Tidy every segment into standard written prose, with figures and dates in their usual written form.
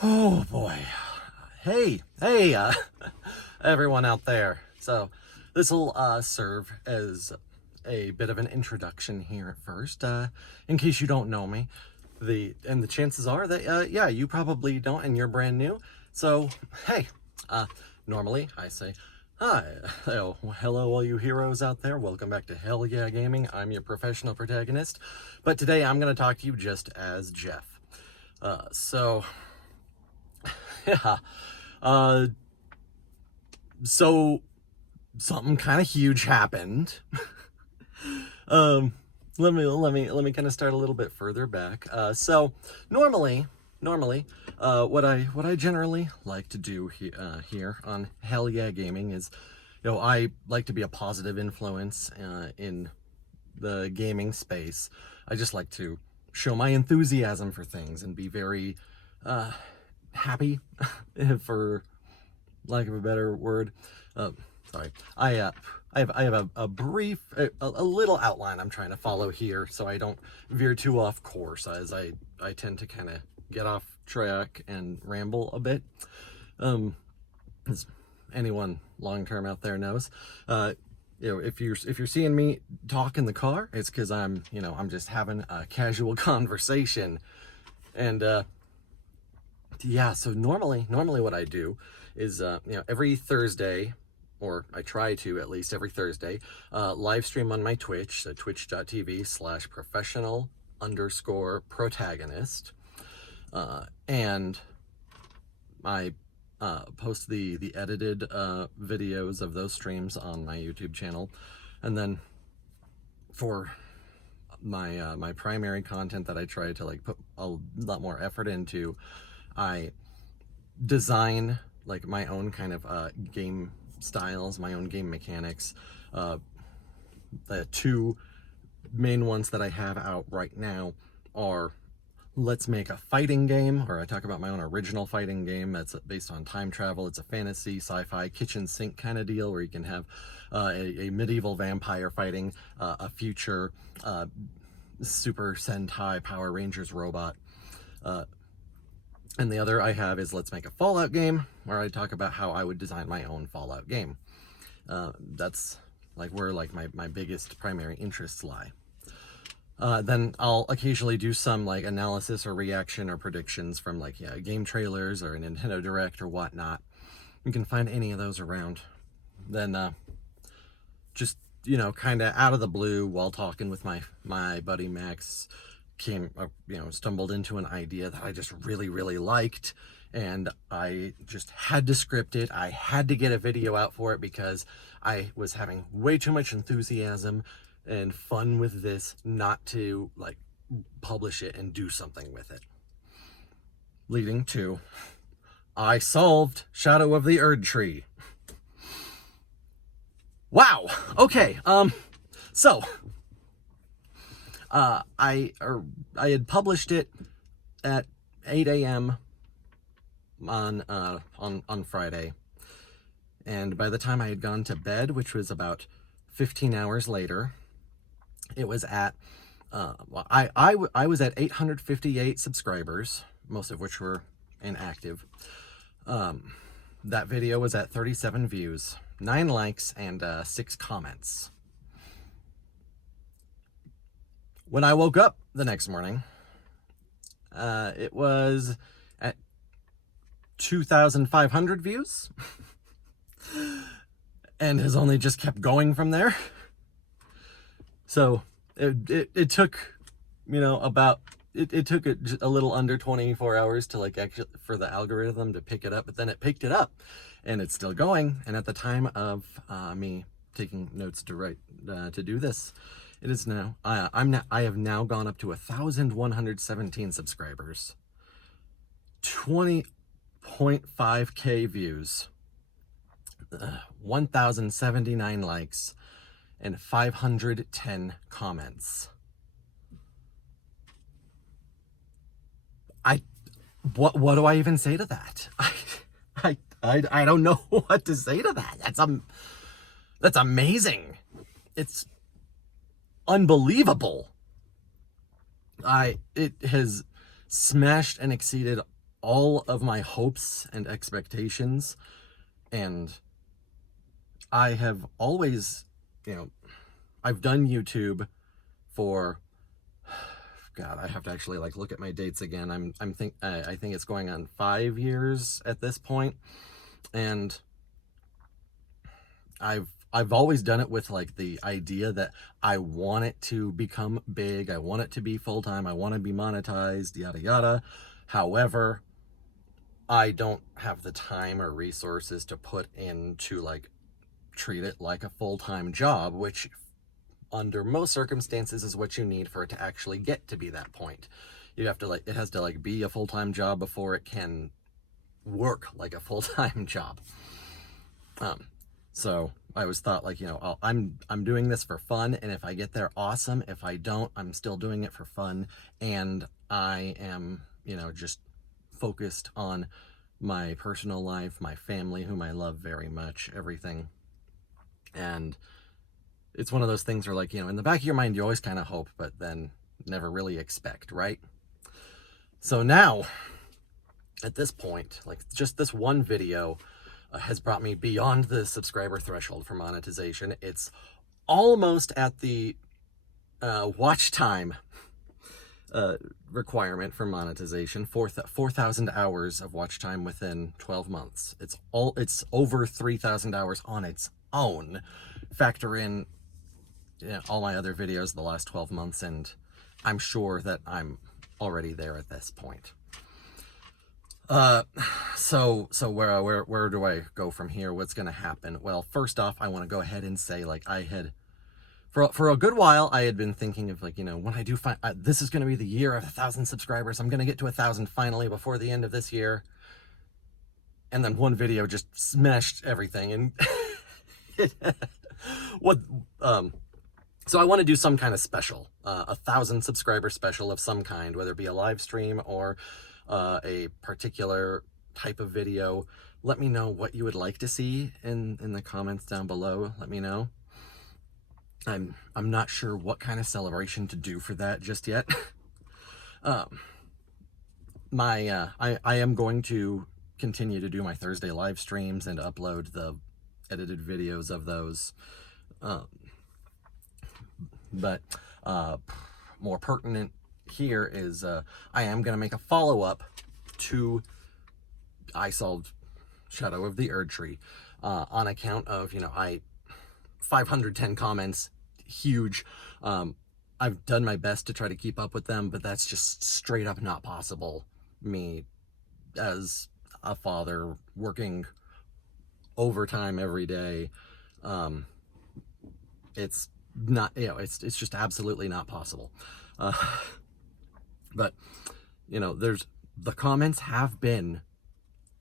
Oh boy. Hey, everyone out there. So this will serve as a bit of an introduction here at first, in case you don't know me. The chances are that yeah, you probably don't, and you're brand new. So hey, uh, normally I say hi, hello, all you heroes out there. Welcome back to Hell Yeah Gaming. I'm your professional protagonist, but today I'm going to talk to you just as Jeff. So yeah. Uh, so something kind of huge happened. um, let me kind of start a little bit further back. So normally, what I generally like to do here on Hell Yeah Gaming is, I like to be a positive influence in the gaming space. I just like to show my enthusiasm for things and be very happy, for lack of a better word. Uh, sorry, I have a brief, a little outline I'm trying to follow here, so I don't veer too off course, as I tend to kind of get off track and ramble a bit. As anyone long term out there knows, if you're seeing me talk in the car, it's because I'm just having a casual conversation, and yeah. So normally what I do is every Thursday, or I try to at least every Thursday, live stream on my Twitch, so twitch.tv/professional_protagonist, and I post the edited videos of those streams on my YouTube channel, and then for my primary content that I try to put a lot more effort into, I design my own kind of game styles, my own game mechanics. The two main ones that I have out right now are Let's Make a Fighting Game, where I talk about my own original fighting game that's based on time travel. It's a fantasy, sci-fi, kitchen sink kind of deal where you can have a medieval vampire fighting a future Super Sentai Power Rangers robot. And the other I have is Let's Make a Fallout Game, where I talk about how I would design my own Fallout game. That's where my biggest primary interests lie. Then I'll occasionally do some analysis or reaction or predictions from game trailers or a Nintendo Direct or whatnot. You can find any of those around. Then just kind of out of the blue, while talking with my buddy Max, stumbled into an idea that I just really liked, and I just had to script it. I had to get a video out for it because I was having way too much enthusiasm and fun with this not to publish it and do something with it. Leading to, I solved Shadow of the Erdtree. Wow. Okay. So I had published it at 8 a.m. on Friday, and by the time I had gone to bed, which was about 15 hours later, it was at I was at 858 subscribers, most of which were inactive. That video was at 37 views, 9 likes, and 6 comments. When I woke up the next morning, it was at 2,500 views and has only just kept going from there. So it took, it took a little under 24 hours to actually for the algorithm to pick it up, but then it picked it up and it's still going. And at the time of me taking notes to do this, it is now, I have now gone up to 1,117 subscribers, 20.5K views, 1,079 likes, and 510 comments. What do I even say to that? I don't know what to say to that. That's amazing. It's unbelievable. It has smashed and exceeded all of my hopes and expectations, and I have always, you know, I've done YouTube for, God, I have to actually like look at my dates again. I think it's going on 5 years at this point, and I've always done it with like the idea that I want it to become big, I want it to be full-time, I want to be monetized, yada yada. However, I don't have the time or resources to put into like treat it like a full-time job, which under most circumstances is what you need for it to actually get to be that point. You have to like, it has to like be a full-time job before it can work like a full-time job. So I always thought like, I'm doing this for fun, and if I get there, awesome. If I don't, I'm still doing it for fun, and I am, just focused on my personal life, my family, whom I love very much, everything. And it's one of those things where like, in the back of your mind, you always kind of hope, but then never really expect, right? So now, at this point, like just this one video has brought me beyond the subscriber threshold for monetization. It's almost at the watch time requirement for monetization, 4,000 hours of watch time within 12 months. It's over 3,000 hours on its own. Factor in all my other videos the last 12 months, and I'm sure that I'm already there at this point. So where do I go from here? What's going to happen? Well, first off, I want to go ahead and say, like, I had, for a good while, I had been thinking of, like, when I do find, this is going to be the year of 1,000 subscribers. I'm going to get to 1,000 finally before the end of this year. And then one video just smashed everything. And so I want to do some kind of special, 1,000 subscriber special of some kind, whether it be a live stream or a particular type of video. Let me know what you would like to see in the comments down below. Let me know. I'm not sure what kind of celebration to do for that just yet. I am going to continue to do my Thursday live streams and upload the edited videos of those. But more pertinent here is I am going to make a follow-up to I Solved Shadow of the Erdtree on account of, 510 comments, huge. I've done my best to try to keep up with them, but that's just straight up not possible. Me, as a father, working overtime every day, it's not, it's just absolutely not possible. But, the comments have been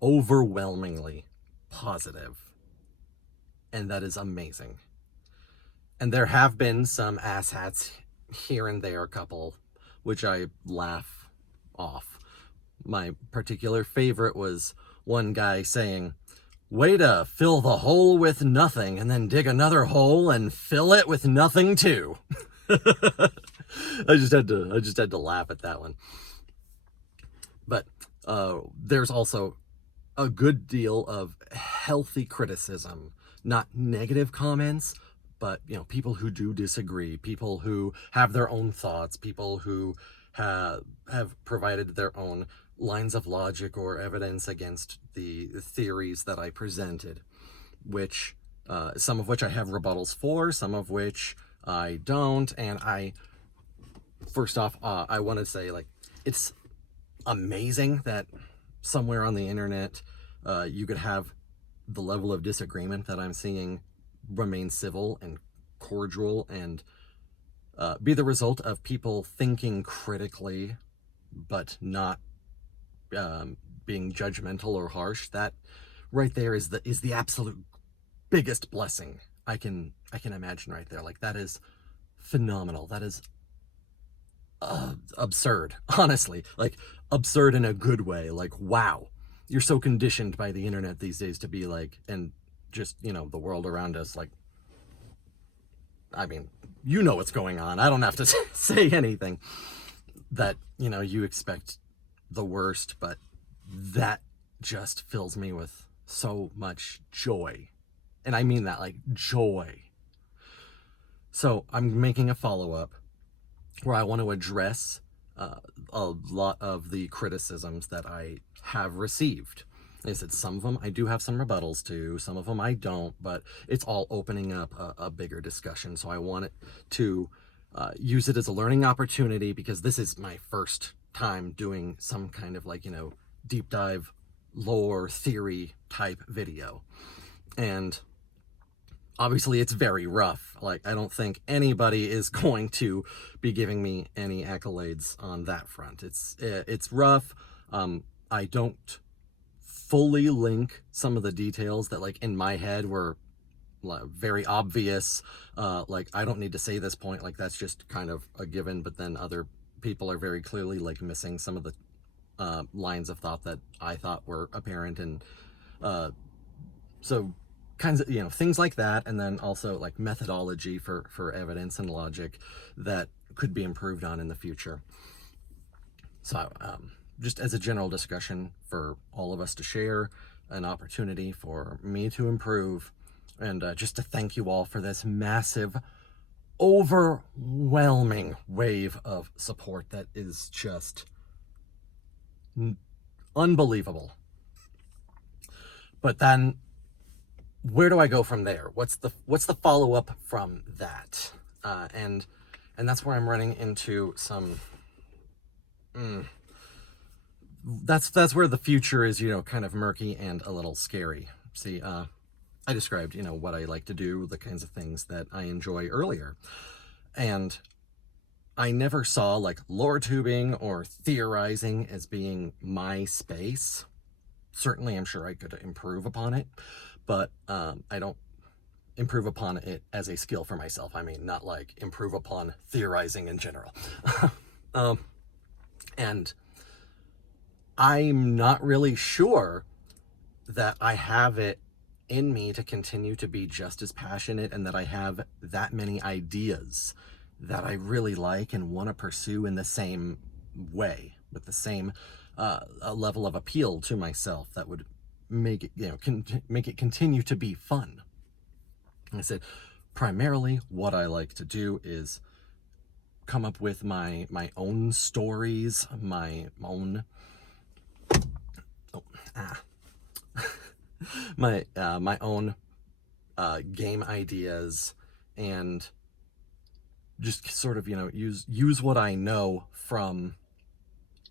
overwhelmingly positive, and that is amazing. And there have been some asshats here and there, a couple, which I laugh off. My particular favorite was one guy saying, "Way to fill the hole with nothing and then dig another hole and fill it with nothing too." I just had to laugh at that one. But there's also a good deal of healthy criticism, not negative comments, but people who do disagree, people who have their own thoughts, people who have provided their own lines of logic or evidence against the theories that I presented, which some of which I have rebuttals for, some of which I don't. And first off, I want to say, like, it's amazing that somewhere on the internet you could have the level of disagreement that I'm seeing remain civil and cordial and be the result of people thinking critically but not being judgmental or harsh. That right there is the absolute biggest blessing I can imagine right there. Like, that is phenomenal. That is absurd, honestly. Like, absurd in a good way. Like, wow, you're so conditioned by the internet these days to be like, and just the world around us, like, I mean, what's going on. I don't have to say anything. That you expect the worst, but that just fills me with so much joy. And I mean that, like, joy. So I'm making a follow-up where I want to address a lot of the criticisms that I have received. Like I said, some of them I do have some rebuttals to, some of them I don't, but it's all opening up a bigger discussion. So I want it to use it as a learning opportunity, because this is my first time doing some kind of, like, deep dive lore theory type video. And obviously it's very rough. Like, I don't think anybody is going to be giving me any accolades on that front. It's rough. I don't fully link some of the details that, like, in my head were very obvious. Like, I don't need to say this point, like, that's just kind of a given, but then other people are very clearly, like, missing some of the lines of thought that I thought were apparent. And so kinds of, things like that. And then also, like, methodology for evidence and logic that could be improved on in the future. So just as a general discussion for all of us to share, an opportunity for me to improve, and just to thank you all for this massive, overwhelming wave of support that is just unbelievable. But then, where do I go from there? What's the follow-up from that? And that's where I'm running into some that's where the future is, kind of murky and a little scary. See, I described, what I like to do, the kinds of things that I enjoy earlier. And I never saw, like, lore tubing or theorizing as being my space. Certainly, I'm sure I could improve upon it, but I don't improve upon it as a skill for myself. I mean, not like improve upon theorizing in general. And I'm not really sure that I have it in me to continue to be just as passionate, and that I have that many ideas that I really like and want to pursue in the same way, with the same level of appeal to myself that would make it, make it continue to be fun. And I said, primarily what I like to do is come up with my own stories, my own my own game ideas, and just sort of use what I know from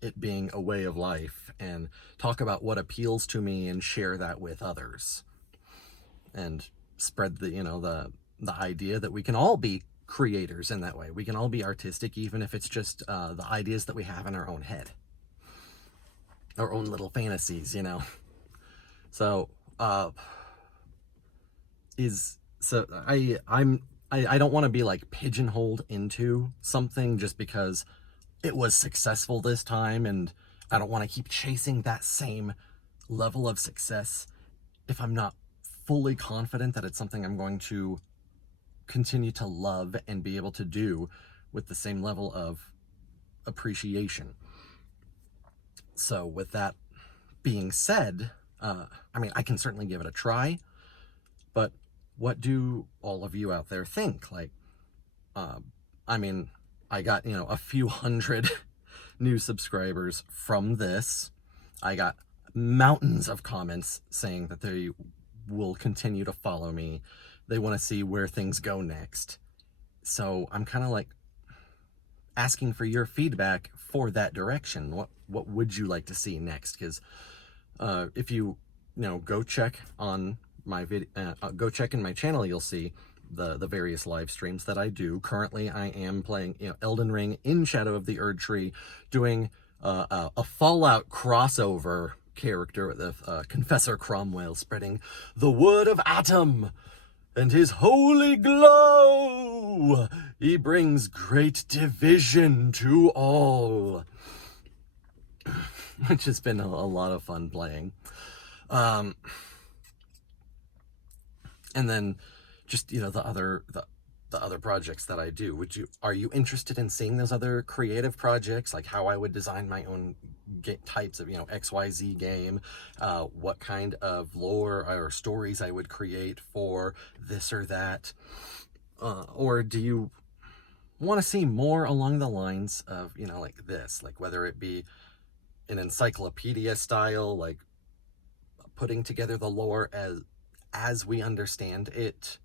it being a way of life, and talk about what appeals to me and share that with others, and spread the idea that we can all be creators in that way. We can all be artistic, even if it's just the ideas that we have in our own head, our own little fantasies. So I don't want to be, like, pigeonholed into something just because it was successful this time, and I don't want to keep chasing that same level of success if I'm not fully confident that it's something I'm going to continue to love and be able to do with the same level of appreciation. So with that being said, I mean, I can certainly give it a try, but what do all of you out there think? Like, I mean, I got, a few hundred new subscribers from this. I got mountains of comments saying that they will continue to follow me. They want to see where things go next. So I'm kind of, like, asking for your feedback for that direction. What would you like to see next? Because if you go check on my go check in my channel, you'll see the various live streams that I do. Currently, I am playing Elden Ring in Shadow of the Erdtree, doing a Fallout crossover character with Confessor Cromwell, spreading the word of Atom and his holy glow. He brings great division to all, which has been a lot of fun playing. And then just the the other projects that I do. Are you interested in seeing those other creative projects, like how I would design my own types of, XYZ game, what kind of lore or stories I would create for this or that? Or do you want to see more along the lines of, like this, like whether it be an encyclopedia style, like putting together the lore as we understand it,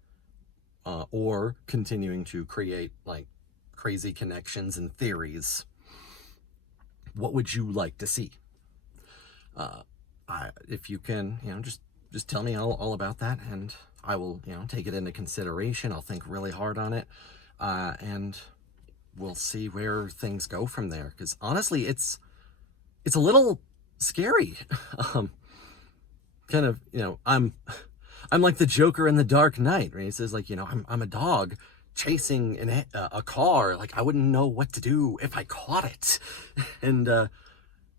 or continuing to create like crazy connections and theories? What would you like to see? If you can, just tell me all about that, and I will, take it into consideration. I'll think really hard on it, and we'll see where things go from there. Because honestly, it's a little scary. Kind of, I'm like the Joker in The Dark Knight, right? He says, like, I'm a dog chasing a car. Like, I wouldn't know what to do if I caught it. And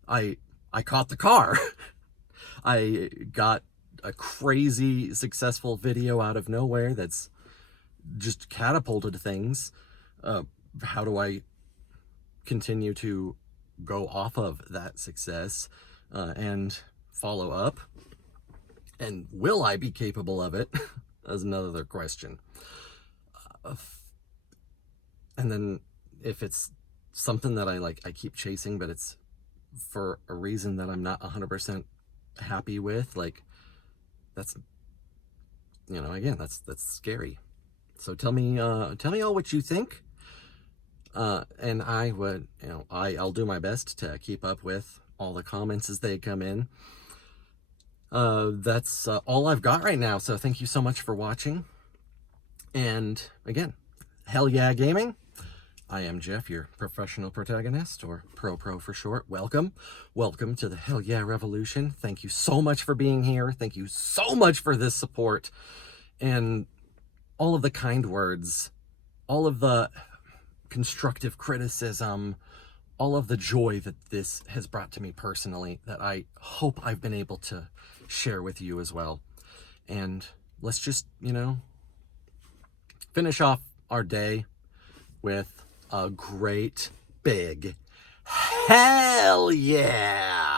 I caught the car. I got a crazy successful video out of nowhere that's just catapulted things. How do I continue to go off of that success and follow up? And will I be capable of it? That's another question. And then if it's something that I keep chasing, but it's for a reason that I'm not 100% happy with, like, that's, again, that's scary. So tell me all what you think. And I would, I'll do my best to keep up with all the comments as they come in. That's all I've got right now. So thank you so much for watching. And again, hell yeah gaming. I am Jeff, your professional protagonist, or Pro for short. Welcome to the Hell Yeah Revolution. Thank you so much for being here. Thank you so much for this support and all of the kind words, all of the constructive criticism, all of the joy that this has brought to me personally, that I hope I've been able to share with you as well. And let's just, finish off our day with a great big hell yeah!